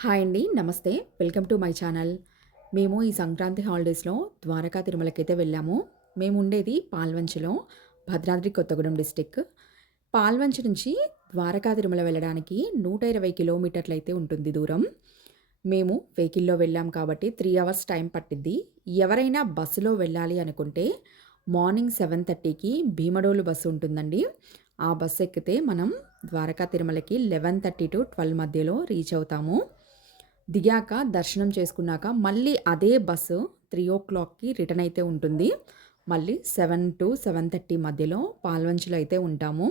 Hi అండి. నమస్తే. Welcome to my channel. మేము ఈ సంక్రాంతి హాలిడేస్‌లో ద్వారకా తిరుమలకైతే వెళ్ళాము. మేముండేది పాల్వంచలో, భద్రాద్రి కొత్తగూడెం డిస్ట్రిక్ట్. పాల్వంచ నుంచి ద్వారకా తిరుమల వెళ్ళడానికి 120 కిలోమీటర్లయితే ఉంటుంది దూరం. మేము వెహికల్‌లో వెళ్ళాం కాబట్టి 3 అవర్స్ టైం పట్టిద్ది. ఎవరైనా బస్సులో వెళ్ళాలి అనుకుంటే మార్నింగ్ 7:30కి భీమడోలు బస్సు ఉంటుందండి. ఆ బస్సు ఎక్కితే మనం ద్వారకా తిరుమలకి 11:30-12 మధ్యలో రీచ్ అవుతాము. దిగాక దర్శనం చేసుకున్నాక మళ్ళీ అదే బస్సు 3:00కి రిటర్న్ అయితే ఉంటుంది. మళ్ళీ 7-7:30 మధ్యలో పాల్వంచలో అయితే ఉంటాము.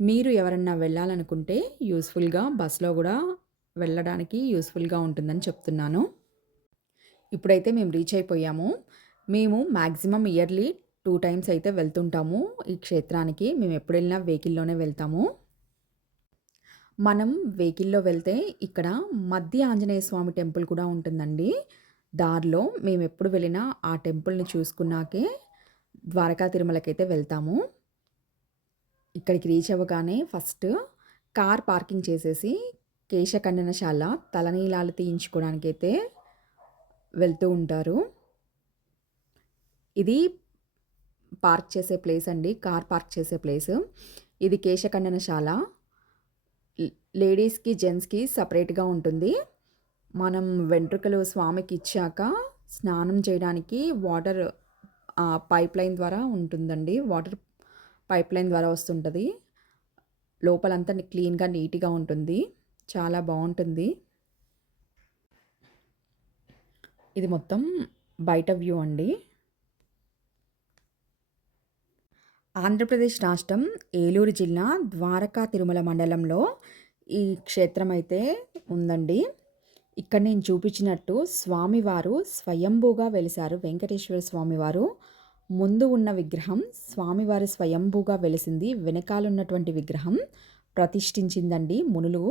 మీరు ఎవరన్నా వెళ్ళాలనుకుంటే యూజ్‌ఫుల్‌గా బస్‌లో గూడా వెళ్ళడానికి యూజ్‌ఫుల్‌గా ఉంటుందని చెప్తున్నాను. ఇప్పుడైతే మేము రీచ్ అయిపోయాము. మేము మాక్సిమం ఇయర్లీ 2 టైమ్స్ అయితే వెళ్తుంటాము ఈ క్షేత్రానికి. మేము ఎప్పుడెళ్ళినా వెహికల్‌లోనే వెళ్తాము. మనం వెహికల్‌లో వెళ్తే ఇక్కడ మధ్య ఆంజనేయ స్వామి టెంపుల్ కూడా ఉంటుందండి. దారిలో మేమెప్పుడు వెళ్ళినా ఆ టెంపుల్‌ని చూసుకున్నాకే ద్వారకా తిరుమలకైతే వెళ్తాము. ఇక్కడికి రీచ్ అవ్వగానే ఫస్ట్ కార్ పార్కింగ్ చేసేసి కేశఖండనశాల తలనీలాలు తీయించుకోవడానికైతే వెళ్తూ ఉంటారు. ఇది పార్క్ చేసే ప్లేస్ అండి. కార్ పార్క్ చేసే ప్లేస్. ఇది కేశఖండనశాల. లేడీస్‌కి, జెంట్స్‌కి సెపరేట్‌గా ఉంటుంది. మనం వెంట్రుకలు స్వామికి ఇచ్చాక స్నానం చేయడానికి వాటర్ పైప్‌లైన్ ద్వారా ఉంటుందండి. వాటర్ పైప్‌లైన్ ద్వారా వస్తుంటది. లోపలంతా క్లీన్‌గా, నీట్‌గా ఉంటుంది. చాలా బావుంటుంది. ఇది మొత్తం బయట వ్యూ అండి. ఆంధ్రప్రదేశ్ రాష్ట్రం ఏలూరు జిల్లా ద్వారకా తిరుమల మండలంలో ఈ క్షేత్రం అయితే ఉందండి. ఇక్కడ నేను చూపించినట్టు స్వామివారు స్వయంభూగా వెలిసారు. వెంకటేశ్వర స్వామివారు ముందు ఉన్న విగ్రహం స్వామివారు స్వయంభూగా వెలిసింది. వెనకాలన్నటువంటి విగ్రహం ప్రతిష్ఠించిందండి మునులు.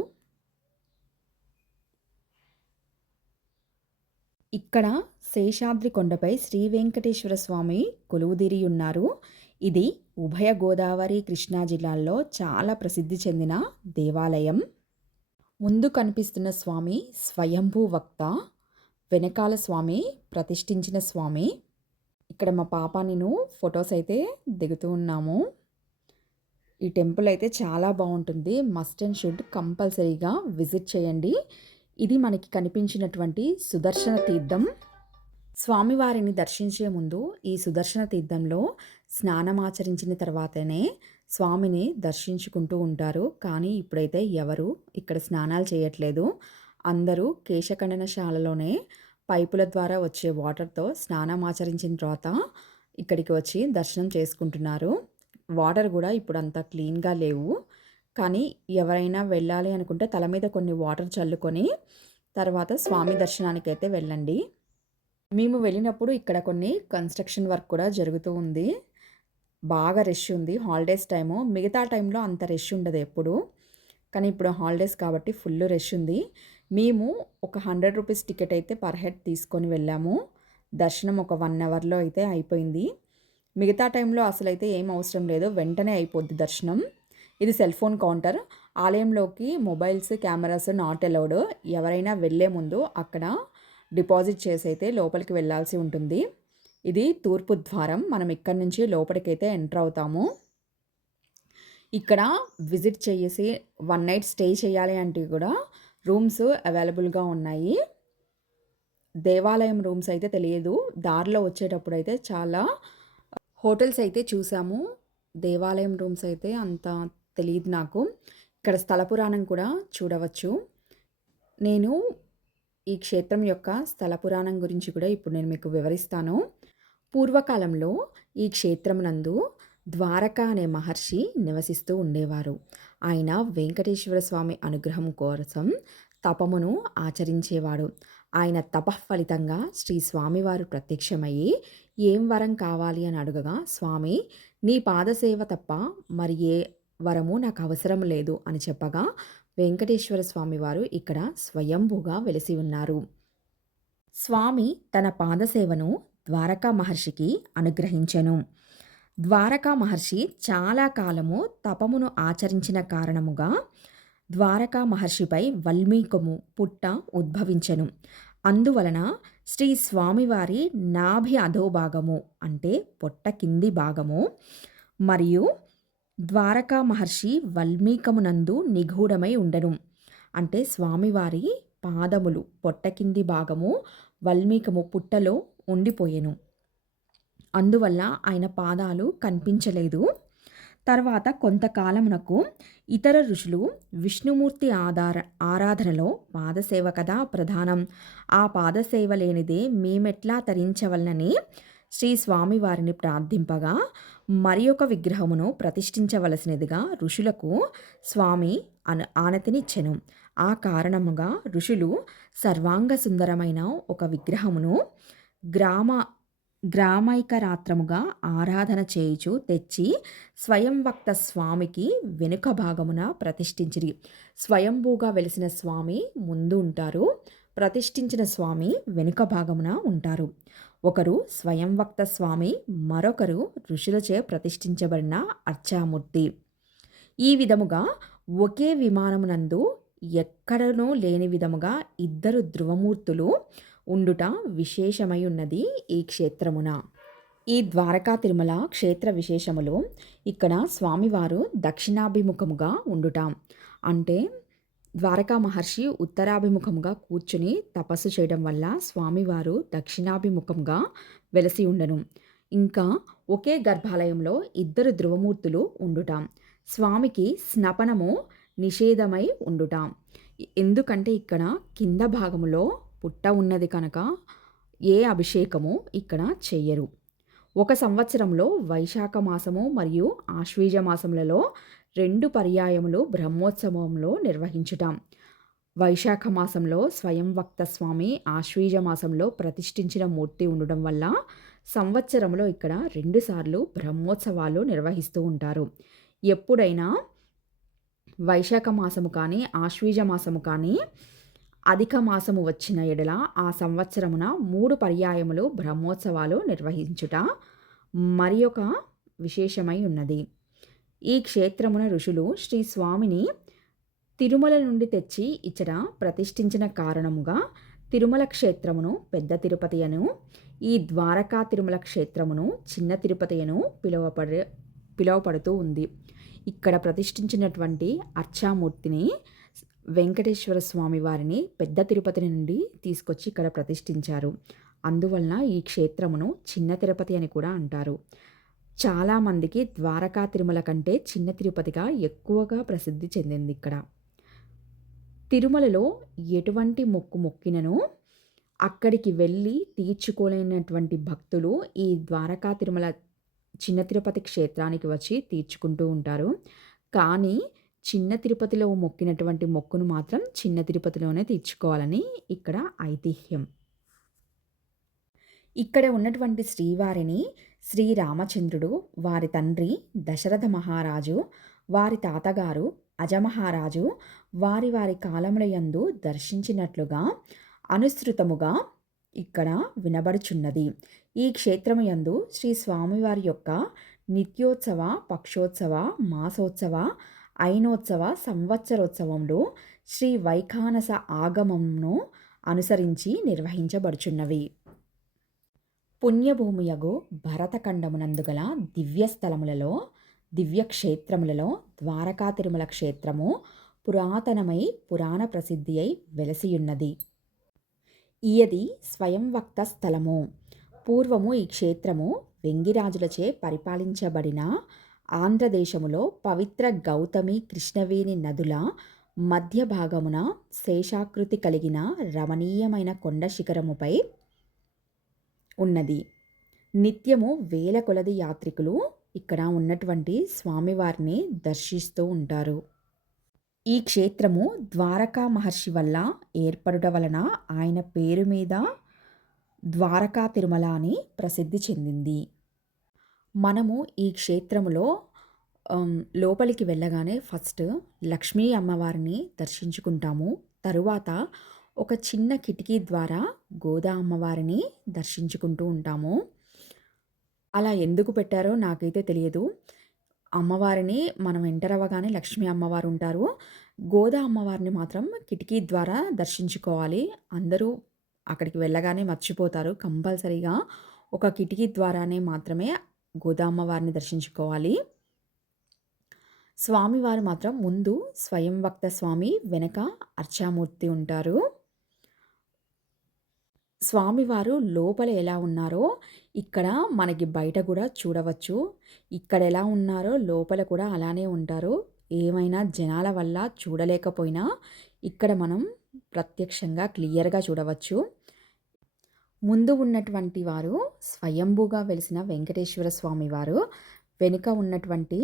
ఇక్కడ శేషాద్రి కొండపై శ్రీ వెంకటేశ్వర స్వామి కొలువుదీరి ఉన్నారు. ఇది ఉభయ గోదావరి కృష్ణా జిల్లాల్లో చాలా ప్రసిద్ధి చెందిన దేవాలయం. ముందు కనిపిస్తున్న స్వామి స్వయంభూ వక్త, వెనకాల స్వామి ప్రతిష్ఠించిన స్వామి. ఇక్కడ మా పాప నేను ఫొటోస్ అయితే దిగుతూ ఉన్నాము. ఈ టెంపుల్ అయితే చాలా బాగుంటుంది. మస్ట్ అండ్ షుడ్ కంపల్సరీగా విజిట్ చేయండి. ఇది మనకి కనిపించినటువంటి సుదర్శన తీర్థం. స్వామివారిని దర్శించే ముందు ఈ సుదర్శన తీర్థంలో స్నానమాచరించిన తర్వాతనే స్వామిని దర్శించుకుంటూ ఉంటారు. కానీ ఇప్పుడైతే ఎవరు ఇక్కడ స్నానాలు చేయట్లేదు. అందరూ కేశఖండనశాలలోనే పైపుల ద్వారా వచ్చే వాటర్తో స్నానమాచరించిన తర్వాత ఇక్కడికి వచ్చి దర్శనం చేసుకుంటున్నారు. వాటర్ కూడా ఇప్పుడు అంత క్లీన్‌గా లేవు. కానీ ఎవరైనా వెళ్ళాలి అనుకుంటే తల మీద కొన్ని వాటర్ చల్లుకొని తర్వాత స్వామి దర్శనానికైతే వెళ్ళండి. మేము వెళ్ళినప్పుడు ఇక్కడ కొన్ని కన్‌స్ట్రక్షన్ వర్క్ కూడా జరుగుతూ ఉంది. బాగా రష్ ఉంది. Holidays time. మిగతా టైంలో అంత రష్ ఉండదు ఎప్పుడు. కానీ ఇప్పుడు హాలిడేస్ కాబట్టి ఫుల్ రష్ ఉంది. మేము ఒక ₹100 టికెట్ అయితే పర్ హెడ్ తీసుకొని వెళ్ళాము. దర్శనం ఒక 1 అవర్‌లో అయితే అయిపోయింది. మిగతా టైంలో అసలైతే ఏం అవసరం లేదు. వెంటనే అయిపోద్ది దర్శనం. ఇది సెల్ ఫోన్ కౌంటర్. ఆలయంలోకి మొబైల్స్, కెమెరాస్ నాట్ అలౌడ్. ఎవరైనా వెళ్ళే ముందు అక్కడ డిపాజిట్ చేసి అయితే లోపలికి వెళ్ళాల్సి ఉంటుంది. ఇది తూర్పు ద్వారం. మనం ఇక్కడి నుంచి లోపలికైతే ఎంటర్ అవుతాము. ఇక్కడ విజిట్ చేసి 1 నైట్ స్టే చేయాలి అంటే కూడా రూమ్స్ అవైలబుల్‌గా ఉన్నాయి. దేవాలయం రూమ్స్ అయితే తెలియదు. దారిలో వచ్చేటప్పుడు అయితే చాలా హోటల్స్ అయితే చూసాము. దేవాలయం రూమ్స్ అయితే అంత తెలీదు నాకు. ఇక్కడ స్థల పురాణం కూడా చూడవచ్చు. నేను ఈ క్షేత్రం యొక్క స్థల పురాణం గురించి కూడా ఇప్పుడు నేను మీకు వివరిస్తాను. పూర్వకాలంలో ఈ క్షేత్రమునందు ద్వారక అనే మహర్షి నివసిస్తూ ఉండేవారు. ఆయన వెంకటేశ్వర స్వామి అనుగ్రహం కోసం తపమును ఆచరించేవాడు. ఆయన తపఃఫలితంగా శ్రీ స్వామివారు ప్రత్యక్షమయ్యి ఏం వరం కావాలి అని అడగగా, స్వామి నీ పాదసేవ తప్ప మరి ఏ వరము నాకు అవసరం లేదు అని చెప్పగా వెంకటేశ్వర స్వామివారు ఇక్కడ స్వయంభూగా వెలిసి ఉన్నారు. స్వామి తన పాదసేవను ద్వారకా మహర్షికి అనుగ్రహించెను. ద్వారకా మహర్షి చాలా కాలము తపమును ఆచరించిన కారణముగా ద్వారకా మహర్షిపై వల్మీకము పుట్ట ఉద్భవించెను. అందువలన శ్రీ స్వామివారి నాభి అధోభాగము అంటే పొట్ట కింది భాగము మరియు ద్వారకా మహర్షి వల్మీకమునందు నిగూఢమై ఉండెను. అంటే స్వామివారి పాదములు పొట్ట కింది భాగము వల్మీకము పుట్టలో ఉండిపోయెను. అందువల్ల ఆయన పాదాలు కనిపించలేదు. తర్వాత కొంతకాలమునకు ఇతర ఋషులు విష్ణుమూర్తి ఆరాధనలో పాదసేవ కదా ప్రధానం, ఆ పాదసేవ లేనిదే మేమెట్లా తరించవలనని శ్రీ స్వామివారిని ప్రార్థింపగా మరి ఒక విగ్రహమును ప్రతిష్ఠించవలసినదిగా ఋషులకు స్వామి ఆనతినిచ్చెను. ఆ కారణముగా ఋషులు సర్వాంగ సుందరమైన ఒక విగ్రహమును గ్రామైకరాత్రముగా ఆరాధన చేయుచు తెచ్చి స్వయంవక్త స్వామికి వెనుక భాగమున ప్రతిష్ఠించిరి. స్వయంభూగా వెలిసిన స్వామి ముందు ఉంటారు, ప్రతిష్ఠించిన స్వామి వెనుక భాగమున ఉంటారు. ఒకరు స్వయంవక్త స్వామి, మరొకరు ఋషులచే ప్రతిష్ఠించబడిన అర్చామూర్తి. ఈ విధముగా ఒకే విమానమునందు ఎక్కడనూ లేని విధముగా ఇద్దరు ధ్రువమూర్తులు ఉండుట విశేషమై ఉన్నది ఈ క్షేత్రమున. ఈ ద్వారకా తిరుమల క్షేత్ర విశేషములు ఇక్కడ స్వామివారు దక్షిణాభిముఖముగా ఉండుట. అంటే ద్వారకా మహర్షి ఉత్తరాభిముఖముగా కూర్చుని తపస్సు చేయడం వల్ల స్వామివారు దక్షిణాభిముఖంగా వెలసి ఉండను. ఇంకా ఒకే గర్భాలయంలో ఇద్దరు ధ్రువమూర్తులు ఉండుట. స్వామికి స్నపనము నిషేధమై ఉండుట. ఎందుకంటే ఇక్కడ కింద భాగములో పుట్ట ఉన్నది కనుక ఏ అభిషేకము ఇక్కడ చెయ్యరు. ఒక సంవత్సరంలో వైశాఖ మాసము మరియు ఆశ్వీజ మాసములలో 2 పర్యాయములు బ్రహ్మోత్సవంలో నిర్వహించుట. వైశాఖ మాసంలో స్వయంవక్త స్వామి, ఆశ్వీజ మాసంలో ప్రతిష్ఠించిన మూర్తి ఉండడం వల్ల సంవత్సరంలో ఇక్కడ 2 సార్లు బ్రహ్మోత్సవాలు నిర్వహిస్తూ ఉంటారు. ఎప్పుడైనా వైశాఖ మాసము కానీ ఆశ్వీజ మాసము కానీ అధిక మాసము వచ్చిన ఎడల ఆ సంవత్సరమున 3 పర్యాయములు బ్రహ్మోత్సవాలు నిర్వహించుట మరి ఒక విశేషమై ఉన్నది. ఈ క్షేత్రమున ఋషులు శ్రీ స్వామిని తిరుమల నుండి తెచ్చి ఇచ్చట ప్రతిష్ఠించిన కారణముగా తిరుమల క్షేత్రమును పెద్ద తిరుపతి అను, ఈ ద్వారకా తిరుమల క్షేత్రమును చిన్న తిరుపతి అను పిలువపడుతూ ఉంది. ఇక్కడ ప్రతిష్ఠించినటువంటి అర్చామూర్తిని వెంకటేశ్వర స్వామి వారిని పెద్ద తిరుపతి నుండి తీసుకొచ్చి ఇక్కడ ప్రతిష్ఠించారు. అందువలన ఈ క్షేత్రమును చిన్న తిరుపతి అని కూడా అంటారు. చాలామందికి ద్వారకా తిరుమల కంటే చిన్న తిరుపతిగా ఎక్కువగా ప్రసిద్ధి చెందింది. ఇక్కడ తిరుమలలో ఎటువంటి మొక్కు మొక్కినను అక్కడికి వెళ్ళి తీర్చుకోలేనటువంటి భక్తులు ఈ ద్వారకా తిరుమల చిన్న తిరుపతి క్షేత్రానికి వచ్చి తీర్చుకుంటూ ఉంటారు. కానీ చిన్న తిరుపతిలో మొక్కినటువంటి మొక్కును మాత్రం చిన్న తిరుపతిలోనే తీర్చుకోవాలని ఇక్కడ ఐతిహ్యం. ఇక్కడ ఉన్నటువంటి శ్రీవారిని శ్రీరామచంద్రుడు, వారి తండ్రి దశరథ మహారాజు, వారి తాతగారు అజమహారాజు వారి వారి కాలముల యందు దర్శించినట్లుగా అనుసృతముగా ఇక్కడ వినబడుచున్నది. ఈ క్షేత్రము యందు శ్రీ స్వామివారి యొక్క నిత్యోత్సవ, పక్షోత్సవ, మాసోత్సవ, ఐనోత్సవ, సంవత్సరోత్సవములు శ్రీ వైఖానస ఆగమమును అనుసరించి నిర్వహించబడుచున్నవి. పుణ్యభూమియగు భరతఖండమునందు గల దివ్యస్థలములలో, దివ్యక్షేత్రములలో ద్వారకా తిరుమల క్షేత్రము పురాతనమై పురాణ ప్రసిద్ధి అయి వెలసియున్నది. ఈయది స్వయంవక్త స్థలము. పూర్వము ఈ క్షేత్రము వెంగిరాజులచే పరిపాలించబడిన ఆంధ్రదేశములో పవిత్ర గౌతమి కృష్ణవేణి నదుల మధ్య భాగమున శేషాకృతి కలిగిన రమణీయమైన కొండ శిఖరముపై ఉన్నది. నిత్యము వేల కొలది యాత్రికులు ఇక్కడ ఉన్నటువంటి స్వామివారిని దర్శిస్తూ ఉంటారు. ఈ క్షేత్రము ద్వారకా మహర్షి వల్ల ఏర్పడుట వలన ఆయన పేరు మీద ద్వారకా తిరుమల అని ప్రసిద్ధి చెందింది. మనము ఈ క్షేత్రములో లోపలికి వెళ్ళగానే ఫస్ట్ లక్ష్మీ అమ్మవారిని దర్శించుకుంటాము. తరువాత ఒక చిన్న కిటికీ ద్వారా గోదా అమ్మవారిని దర్శించుకుంటూ ఉంటాము. అలా ఎందుకు పెట్టారో నాకైతే తెలియదు. అమ్మవారిని మనం ఎంటర్ అవ్వగానే లక్ష్మీ అమ్మవారు ఉంటారు. గోదా అమ్మవారిని మాత్రం కిటికీ ద్వారా దర్శించుకోవాలి. అందరూ అక్కడికి వెళ్ళగానే మర్చిపోతారు. కంపల్సరీగా ఒక కిటికీ ద్వారానే మాత్రమే గోదా అమ్మవారిని దర్శించుకోవాలి. స్వామివారు మాత్రం ముందు స్వయం వక్త స్వామి, వెనక అర్చామూర్తి ఉంటారు. స్వామివారు లోపల ఎలా ఉన్నారో ఇక్కడ మనకి బయట కూడా చూడవచ్చు. ఇక్కడ ఎలా ఉన్నారో లోపల కూడా అలానే ఉంటారు. ఏమైనా జనాల వల్ల చూడలేకపోయినా ఇక్కడ మనం ప్రత్యక్షంగా క్లియర్‌గా చూడవచ్చు. ముందు ఉన్నటువంటి వారు స్వయంభూగా వెలిసిన వెంకటేశ్వర స్వామివారు. వెనుక ఉన్నటువంటి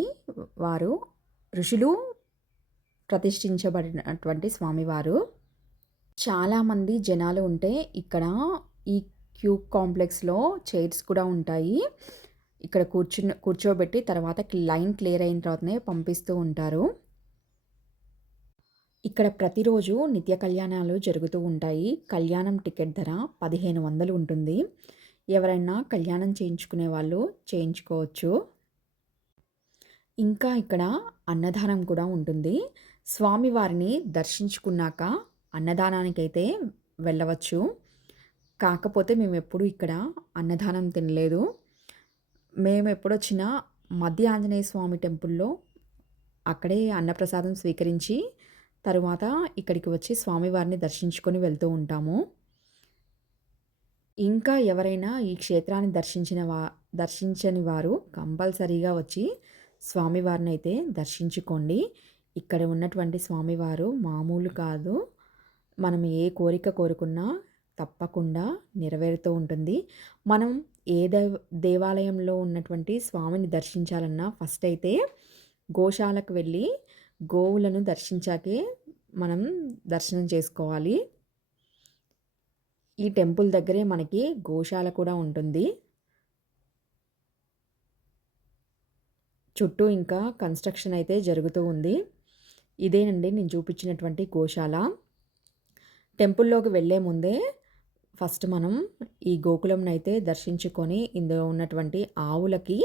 వారు ఋషులు ప్రతిష్ఠించబడినటువంటి స్వామివారు. చాలామంది జనాలు ఉంటే ఇక్కడ ఈ క్యూ కాంప్లెక్స్‌లో చైర్స్ కూడా ఉంటాయి. ఇక్కడ కూర్చోబెట్టి తర్వాత లైన్ క్లియర్ అయిన తర్వాతనే పంపిస్తూ ఉంటారు. ఇక్కడ ప్రతిరోజు నిత్య కళ్యాణాలు జరుగుతూ ఉంటాయి. కళ్యాణం టికెట్ ధర 1500 ఉంటుంది. ఎవరైనా కళ్యాణం చేయించుకునే వాళ్ళు చేయించుకోవచ్చు. ఇంకా ఇక్కడ అన్నదానం కూడా ఉంటుంది. స్వామివారిని దర్శించుకున్నాక అన్నదానానికైతే వెళ్ళవచ్చు. కాకపోతే మేమెప్పుడూ ఇక్కడ అన్నదానం తినలేదు. మేమెప్పుడొచ్చినా మధ్య ఆంజనేయ స్వామి టెంపుల్‌లో అక్కడే అన్నప్రసాదం స్వీకరించి తరువాత ఇక్కడికి వచ్చి స్వామివారిని దర్శించుకొని వెళ్తూ ఉంటాము. ఇంకా ఎవరైనా ఈ క్షేత్రాన్ని దర్శించని వారు కంపల్సరీగా వచ్చి స్వామివారినైతే దర్శించుకోండి. ఇక్కడ ఉన్నటువంటి స్వామివారు మామూలు కాదు. మనం ఏ కోరిక కోరుకున్నా తప్పకుండా నెరవేరుతూ ఉంటుంది. మనం ఏ దేవాలయంలో ఉన్నటువంటి స్వామిని దర్శించాలన్నా ఫస్ట్ అయితే గోశాలకు వెళ్ళి గోవులను దర్శించాకే మనం దర్శనం చేసుకోవాలి. ఈ టెంపుల్ దగ్గరే మనకి గోశాల కూడా ఉంటుంది. చుట్టూ ఇంకా కన్స్ట్రక్షన్ అయితే జరుగుతూ ఉంది. ఇదేనండి నేను చూపించినటువంటి గోశాల. టెంపుల్లోకి వెళ్ళే ముందే ఫస్ట్ మనం ఈ గోకులంనైతే దర్శించుకొని ఇందులో ఉన్నటువంటి ఆవులకి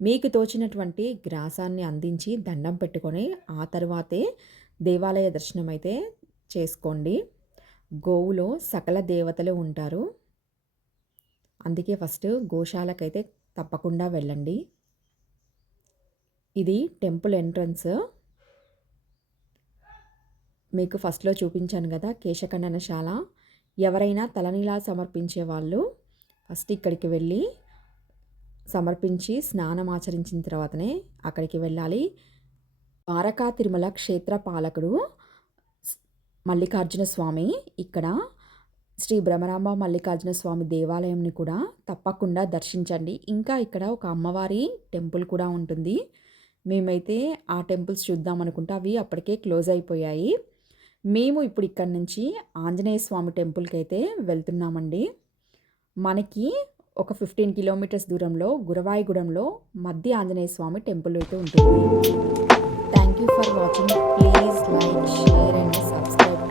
మీకు తోచినటువంటి గ్రాసాన్ని అందించి దండం పెట్టుకొని ఆ తర్వాతే దేవాలయ దర్శనం అయితే చేసుకోండి. గోవులో సకల దేవతలు ఉంటారు. అందుకే ఫస్ట్ గోశాలకైతే తప్పకుండా వెళ్ళండి. ఇది టెంపుల్ ఎంట్రన్స్. మీకు ఫస్ట్‌లో చూపించాను కదా కేశఖండనశాల. ఎవరైనా తలనీలాలు సమర్పించే వాళ్ళు ఫస్ట్ ఇక్కడికి వెళ్ళి సమర్పించి స్నానం ఆచరించిన తర్వాతనే అక్కడికి వెళ్ళాలి. ద్వారకా తిరుమల క్షేత్ర పాలకుడు మల్లికార్జున స్వామి. ఇక్కడ శ్రీ భ్రమరాంబ మల్లికార్జున స్వామి దేవాలయంని కూడా తప్పకుండా దర్శించండి. ఇంకా ఇక్కడ ఒక అమ్మవారి టెంపుల్ కూడా ఉంటుంది. మేమైతే ఆ టెంపుల్స్ చూద్దాం అనుకుంటే అవి అప్పటికే క్లోజ్ అయిపోయాయి. మేము ఇప్పుడు ఇక్కడి నుంచి ఆంజనేయ స్వామి టెంపుల్కి అయితే వెళ్తున్నామండి. మనకి ఒక 15 కిలోమీటర్స్ దూరంలో గురవాయిగూడెంలో మధ్య ఆంజనేయ స్వామి టెంపుల్ అయితే ఉంటుంది. Thank you for watching. Please like, share and subscribe.